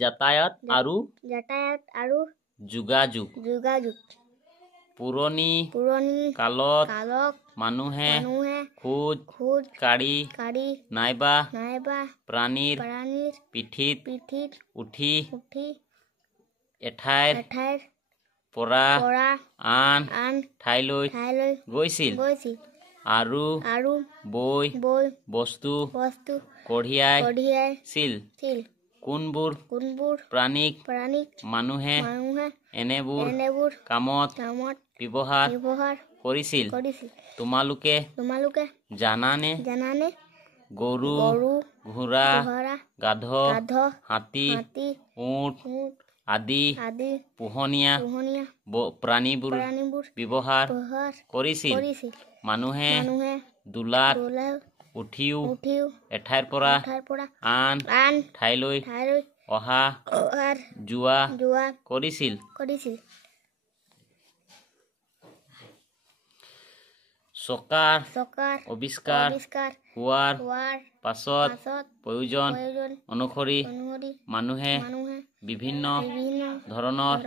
যাতায়াত আৰু যোগাযোগ পুৰণি কালত মানুহে খোজ কাঢ়ি নাইবা প্ৰাণীৰ পিঠিত উঠি এঠাইৰ পৰা আন ঠাইলৈ গৈছিল আৰু বৈ বস্তু কঢ়িয়াইছিল। কোনবোৰ প্ৰাণীক মানুহে এনেবোৰ কামত ব্যৱহাৰ কৰিছিল তোমালোকে জানানে? গৰু, ঘোঁৰা, গাধ, হাতী, উট আদি পোহনীয়া প্ৰাণীবোৰ ব্যৱহাৰ কৰিছিল। মানুহে দোলাত উঠিও এঠাইৰ পৰা আন ঠাইলৈ অহা যোৱা কৰিছিল। চকাৰ আৱিষ্কাৰ হোৱাৰ পাছত প্ৰয়োজন অনুসৰি মানুহে বিভিন্ন ধৰণৰ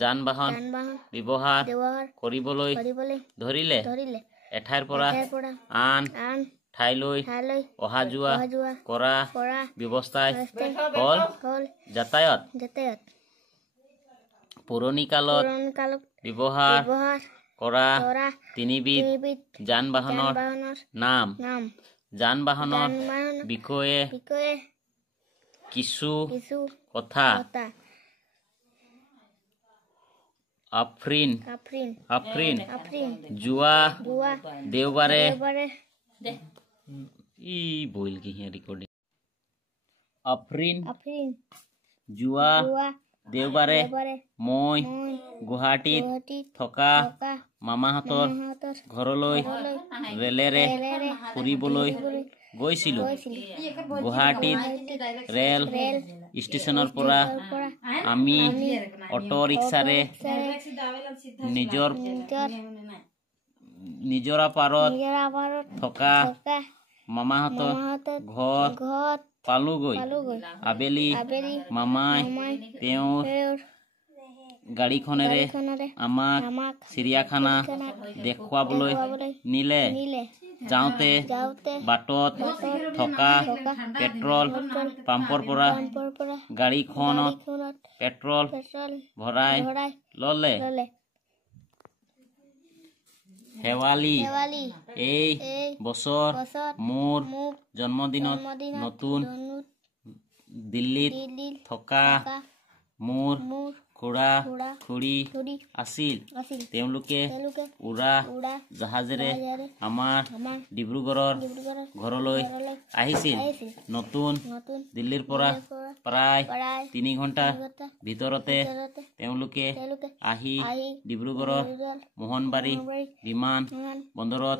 যান-বাহন ব্যৱহাৰ কৰিবলৈ ধৰিলে। এঠাইৰ পৰা আন ঠাইলৈ অহা যোৱা কৰা ব্যৱস্থাই হ'ল যাতায়াত। পুৰণি কালত ব্যৱহাৰ কৰা তিনিবিধ যান-বাহনৰ নাম। যান-বাহনৰ বিষয়ে কিছু কথা। আফ্ৰিন যোৱা দেওবাৰে যোৱা দেওবাৰে মই গুৱাহাটীত থকা মামাহঁতৰ ঘৰলৈ ৰেলেৰে ফুৰিবলৈ গৈছিলোঁ। গুৱাহাটীত ৰেল ষ্টেচনৰ পৰা আমি অটো ৰিক্সাৰে নিজৰাপাৰত থকা মামাহঁতৰ ঘৰ পালোগৈ। আবেলি মামাই তেওঁৰ গাড়ীখনেৰে আমাক চিৰিয়াখানা দেখুৱাবলৈ নিলে। যাওঁতে বাটত থকা পেট্ৰল পাম্পৰ পৰা গাড়ীখনত পেট্ৰল ভৰাই ল'লে। শেৱালি এই বছৰ মোৰ জন্মদিনত নতুন দিল্লীত থকা মোৰ খুড়া-খুড়ী আছিল। তেওঁলোকে উৰা জাহাজেৰে আমাৰ ডিব্ৰুগড়ৰ ঘৰলৈ আহিছিল। নতুন দিল্লীৰ পৰা প্ৰায় 3 ঘণ্টাৰ ভিতৰতে তেওঁলোকে আহি ডিব্ৰুগড়ৰ মোহনবাৰী বিমান বন্দৰত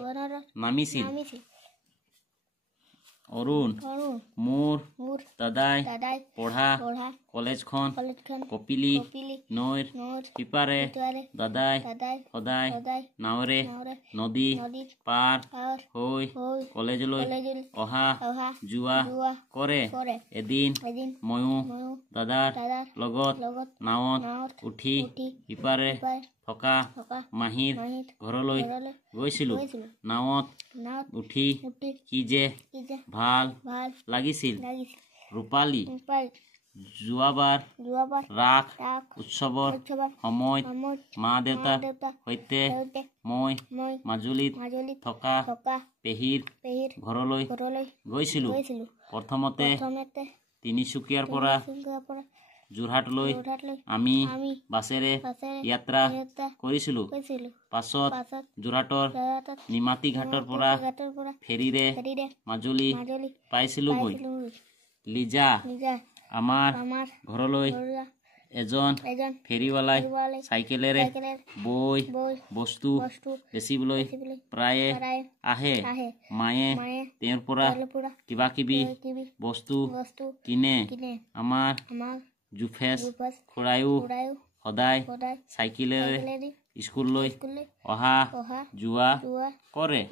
নামিছিল। অৰুণ মোৰ দাদাই পঢ়া কলেজখন কপিলী নৈৰ সিপাৰে। দাদাই সদায় নাৱেৰে নদী পাৰ হৈ কলেজলৈ অহা যোৱা কৰে। এদিন ময়ো দাদাৰ লগত নাৱত উঠি সিপাৰে থকা মাহীৰ ঘৰলৈ গৈছিলোঁ। নাৱত উঠি কি যে ভাল লাগিছিল। ৰূপালী যোৱাবাৰ ৰাস উৎসৱৰ সময়ত মা-দেউতাৰ সৈতে মই মাজুলীত থকা পেহীৰ ঘৰলৈ গৈছিলোঁ। প্ৰথমতে তিনিচুকীয়াৰ পৰা যোৰহাটলৈ আমি বাছেৰে যাত্ৰা কৰিছিলোঁ। পাছত যোৰহাটৰ নিমাতী ঘাটৰ পৰা ফেৰীৰে মাজুলী পাইছিলোগৈ। লিজা আমাৰ ঘৰলৈ এজন ফেৰীৱালাই চাইকেলেৰে বৈ বস্তু বেচিবলৈ প্ৰায়ে আহে। মায়ে তেওঁৰ পৰা কিবা-কিবি বস্তু কিনে। আমাৰ জুফেচ খুড়ায়ো সদায় চাইকেলেৰে স্কুললৈ অহা যোৱা কৰে।